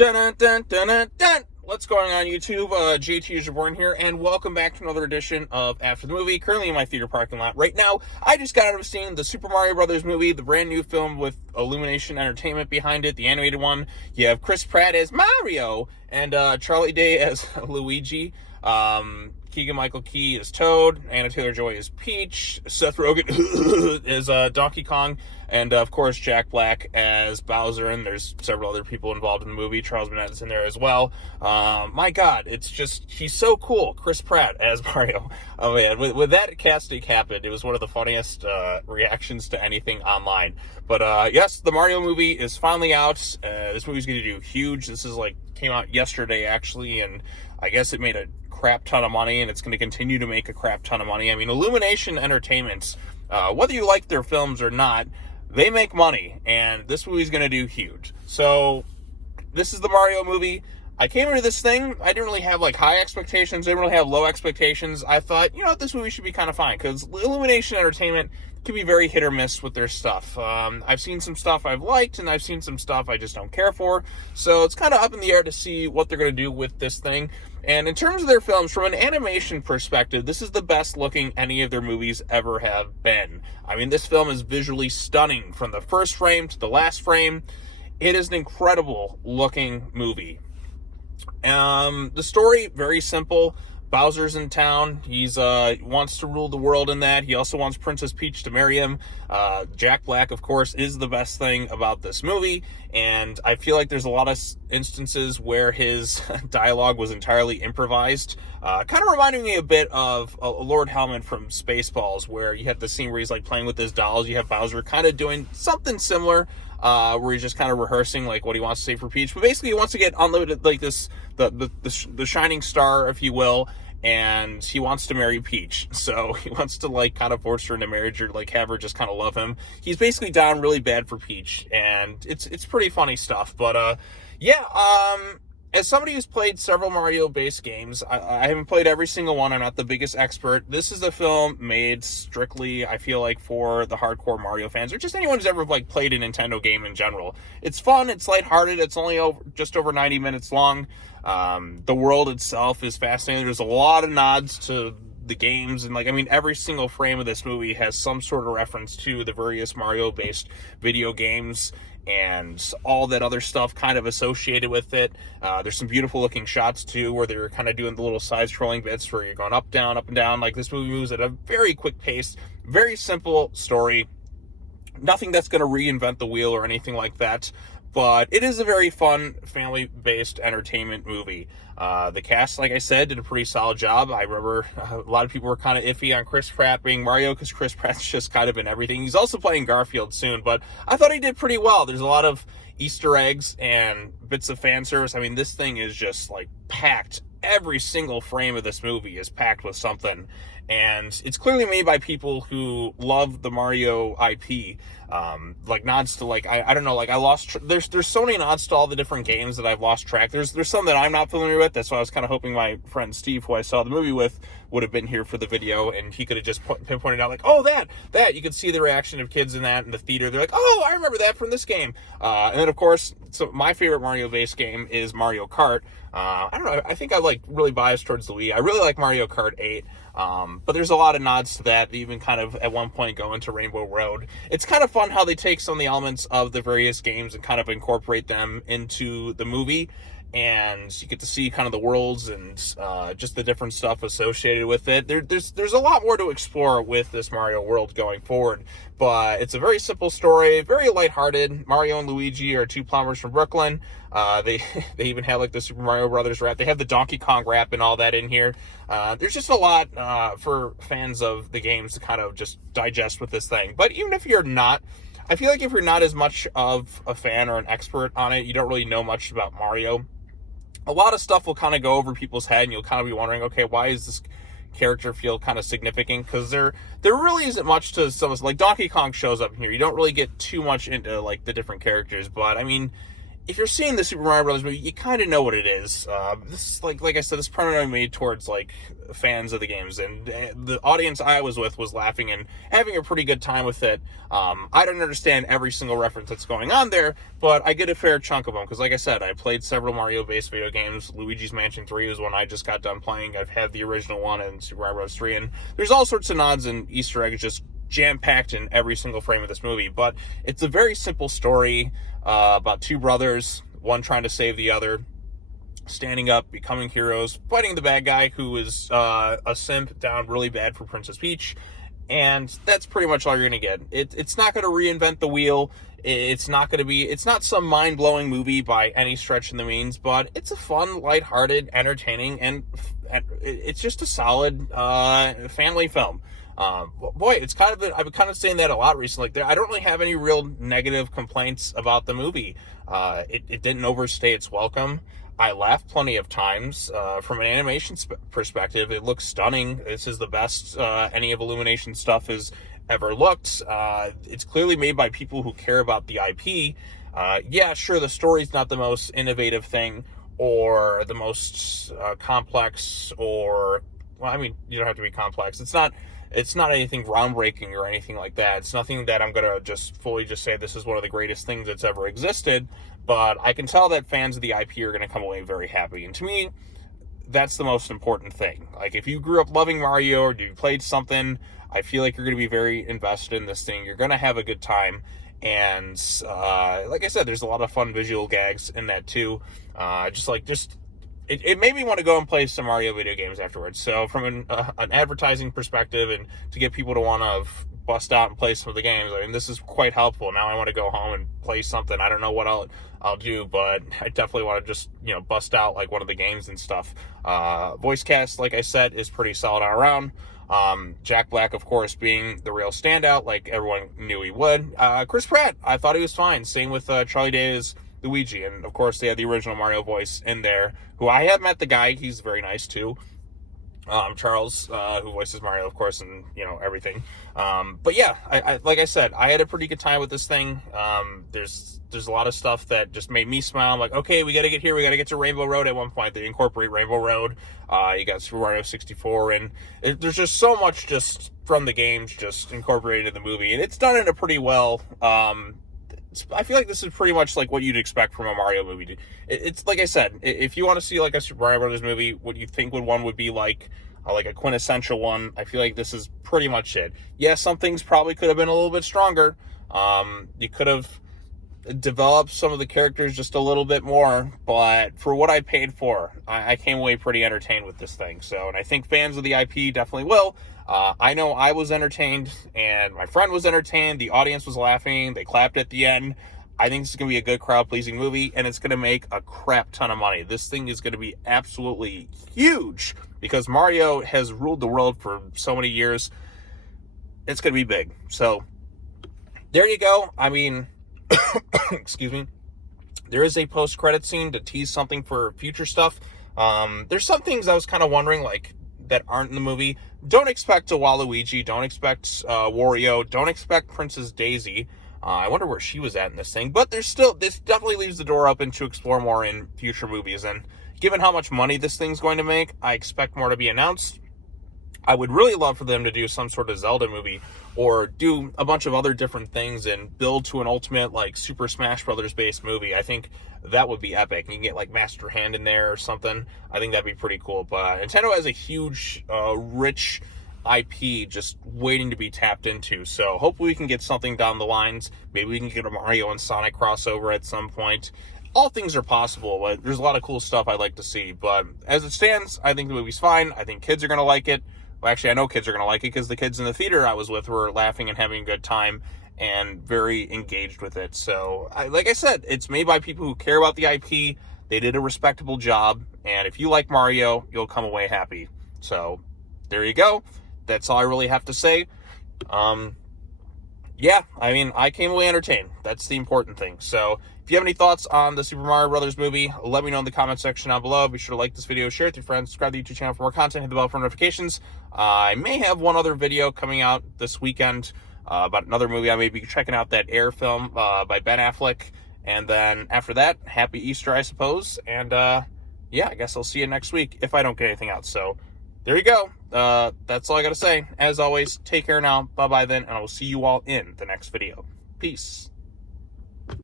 Dun, dun, dun, dun, dun, dun. What's going on, YouTube? JT is Reborn here, and welcome back to another edition of After the Movie. Currently in my theater parking lot right now. I just got out of seeing the Super Mario Brothers movie, the brand new film with Illumination Entertainment behind it, the animated one. You have Chris Pratt as Mario and Charlie Day as Luigi. Keegan-Michael Key is Toad, Anna Taylor-Joy is Peach, Seth Rogen is Donkey Kong, and of course Jack Black as Bowser, and there's several other people involved in the movie. Charles Burnett is in there as well. My God, it's just, he's so cool. Chris Pratt as Mario. Oh man, with that casting happened, it was one of the funniest reactions to anything online. But yes, the Mario movie is finally out. This movie's going to do huge. This is came out yesterday actually, and I guess it made a crap ton of money, and it's going to continue to make a crap ton of money. I mean, Illumination Entertainment, whether you like their films or not, they make money, and this movie's going to do huge. So this is the Mario movie. I came into this thing, I didn't really have high expectations, I didn't really have low expectations. I thought, this movie should be kind of fine, because Illumination Entertainment can be very hit or miss with their stuff. I've seen some stuff I've liked, and I've seen some stuff I just don't care for. So it's kind of up in the air to see what they're going to do with this thing. And in terms of their films, from an animation perspective, this is the best looking any of their movies ever have been. I mean, this film is visually stunning from the first frame to the last frame. It is an incredible looking movie. The story, very simple. Bowser's in town. He's wants to rule the world in that. He also wants Princess Peach to marry him. Jack Black, of course, is the best thing about this movie, and I feel like there's a lot of instances where his dialogue was entirely improvised. Kind of reminding me a bit of Lord Helmet from Spaceballs, where you had the scene where he's playing with his dolls. You have Bowser kind of doing something similar, where he's just kind of rehearsing what he wants to say for Peach. But basically, he wants to get unlimited, the shining star, if you will, and he wants to marry Peach. So he wants to kind of force her into marriage, or have her just kind of love him. He's basically down really bad for Peach, and it's pretty funny stuff. But as somebody who's played several Mario-based games, I haven't played every single one. I'm not the biggest expert. This is a film made strictly, I feel for the hardcore Mario fans, or just anyone who's ever played a Nintendo game in general. It's fun. It's lighthearted. It's only just over 90 minutes long. The world itself is fascinating. There's a lot of nods to the games, and every single frame of this movie has some sort of reference to the various Mario-based video games and all that other stuff kind of associated with it. There's some beautiful looking shots too, where they're kind of doing the little side scrolling bits where you're going up, down, up and down. This movie moves at a very quick pace, very simple story, nothing that's going to reinvent the wheel or anything like that. But it is a very fun, family-based entertainment movie. The cast, like I said, did a pretty solid job. I remember a lot of people were kind of iffy on Chris Pratt being Mario, because Chris Pratt's just kind of in everything. He's also playing Garfield soon, but I thought he did pretty well. There's a lot of Easter eggs and bits of fan service. I mean, this thing is just packed. Every single frame of this movie is packed with something. And it's clearly made by people who love the Mario IP. Nods to I don't know, I lost there's so many nods to all the different games that I've lost track. There's some that I'm not familiar with. That's why I was kind of hoping my friend Steve, who I saw the movie with, would have been here for the video, and he could have just pinpointed out oh, that you could see the reaction of kids in that in the theater. They're oh, I remember that from this game. And then of course, so my favorite Mario based game is Mario Kart. I don't know, I think I really biased towards the Wii. I really like Mario Kart 8. But there's a lot of nods to that. They even kind of at one point go into Rainbow Road. It's kind of fun how they take some of the elements of the various games and kind of incorporate them into the movie. And you get to see kind of the worlds and just the different stuff associated with it. There's a lot more to explore with this Mario world going forward. But it's a very simple story, very lighthearted. Mario and Luigi are two plumbers from Brooklyn. They even have the Super Mario Brothers rap. They have the Donkey Kong rap and all that in here. There's just a lot for fans of the games to kind of just digest with this thing. But even if you're not, I feel if you're not as much of a fan or an expert on it, you don't really know much about Mario, a lot of stuff will kind of go over people's head, and you'll kind of be wondering, okay, why is this character feel kind of significant? Because there really isn't much to some, Donkey Kong shows up in here. You don't really get too much into the different characters, but I mean, if you're seeing the Super Mario Brothers movie, you kind of know what it is. This is like I said, this is primarily made towards like fans of the games, and the audience I was with was laughing and having a pretty good time with it. I don't understand every single reference that's going on there, but I get a fair chunk of them because, like I said, I played several Mario-based video games. Luigi's Mansion 3 was one I just got done playing. I've had the original one and Super Mario Bros. 3, and there's all sorts of nods and Easter eggs just jam-packed in every single frame of this movie. But it's a very simple story about two brothers, one trying to save the other, standing up, becoming heroes, fighting the bad guy who is a simp down really bad for Princess Peach, and that's pretty much all you're going to get. It's not going to reinvent the wheel. It's not some mind-blowing movie by any stretch of the means, but it's a fun, lighthearted, entertaining, and it's just a solid family film. Boy, I've been kind of saying that a lot recently. I don't really have any real negative complaints about the movie. It didn't overstay its welcome. I laughed plenty of times. From an animation perspective, it looks stunning. This is the best any of Illumination stuff has ever looked. It's clearly made by people who care about the IP. Yeah, sure, the story's not the most innovative thing or the most complex, or, well, I mean, you don't have to be complex. It's not anything groundbreaking or anything like that. It's nothing that I'm going to just fully say this is one of the greatest things that's ever existed, but I can tell that fans of the IP are going to come away very happy. And to me, that's the most important thing. Like, if you grew up loving Mario or you played something, I feel like you're going to be very invested in this thing. You're going to have a good time. And like I said, there's a lot of fun visual gags in that too. It made me want to go and play some Mario video games afterwards. So from an advertising perspective, and to get people to want to bust out and play some of the games, I mean, this is quite helpful. Now I want to go home and play something. I don't know what I'll do, but I definitely want to just, bust out like one of the games and stuff. Voice cast, like I said, is pretty solid all around. Jack Black, of course, being the real standout, like everyone knew he would. Chris Pratt, I thought he was fine. Same with Charlie Day's Luigi, and of course they had the original Mario voice in there, who I have met the guy. He's very nice too. Charles, who voices Mario, of course, and everything. But yeah, I like I said, I had a pretty good time with this thing. There's a lot of stuff that just made me smile. I'm like, okay, we got to get here. We got to get to Rainbow Road. At one point, they incorporate Rainbow Road. You got Super Mario 64, and there's just so much just from the games just incorporated in the movie, and it's done in a pretty well. I feel like this is pretty much like what you'd expect from a Mario movie. It's like I said, if you want to see like a Super Mario Brothers movie, what you think one would be like a quintessential one, I feel like this is pretty much it. Yeah, some things probably could have been a little bit stronger. You could have developed some of the characters just a little bit more, but for what I paid for, I came away pretty entertained with this thing. So, and I think fans of the IP definitely will. I know I was entertained, and my friend was entertained. The audience was laughing. They clapped at the end. I think this is going to be a good crowd-pleasing movie, and it's going to make a crap ton of money. This thing is going to be absolutely huge because Mario has ruled the world for so many years. It's going to be big. So, there you go. I mean, excuse me. There is a post-credit scene to tease something for future stuff. There's some things I was kind of wondering, like, that aren't in the movie. Don't expect a Waluigi. Don't expect Wario. Don't expect Princess Daisy. I wonder where she was at in this thing. But this definitely leaves the door open to explore more in future movies. And given how much money this thing's going to make, I expect more to be announced. I would really love for them to do some sort of Zelda movie or do a bunch of other different things and build to an ultimate like Super Smash Brothers based movie. I think that would be epic. You can get like Master Hand in there or something. I think that'd be pretty cool. But Nintendo has a huge, rich IP just waiting to be tapped into. So hopefully we can get something down the lines. Maybe we can get a Mario and Sonic crossover at some point. All things are possible, but there's a lot of cool stuff I'd like to see. But as it stands, I think the movie's fine. I think kids are going to like it. Well, actually, I know kids are going to like it because the kids in the theater I was with were laughing and having a good time and very engaged with it. So, like I said, it's made by people who care about the IP. They did a respectable job. And if you like Mario, you'll come away happy. So, there you go. That's all I really have to say. Yeah, I mean, I came away entertained. That's the important thing. So, if you have any thoughts on the Super Mario Brothers movie, let me know in the comment section down below. Be sure to like this video, share it with your friends, subscribe to the YouTube channel for more content, hit the bell for notifications. I may have one other video coming out this weekend about another movie I may be checking out, that Air film by Ben Affleck. And then after that, happy Easter, I suppose. And yeah, I guess I'll see you next week if I don't get anything else. So there you go. That's all I got to say. As always, take care now. Bye-bye then, and I will see you all in the next video. Peace.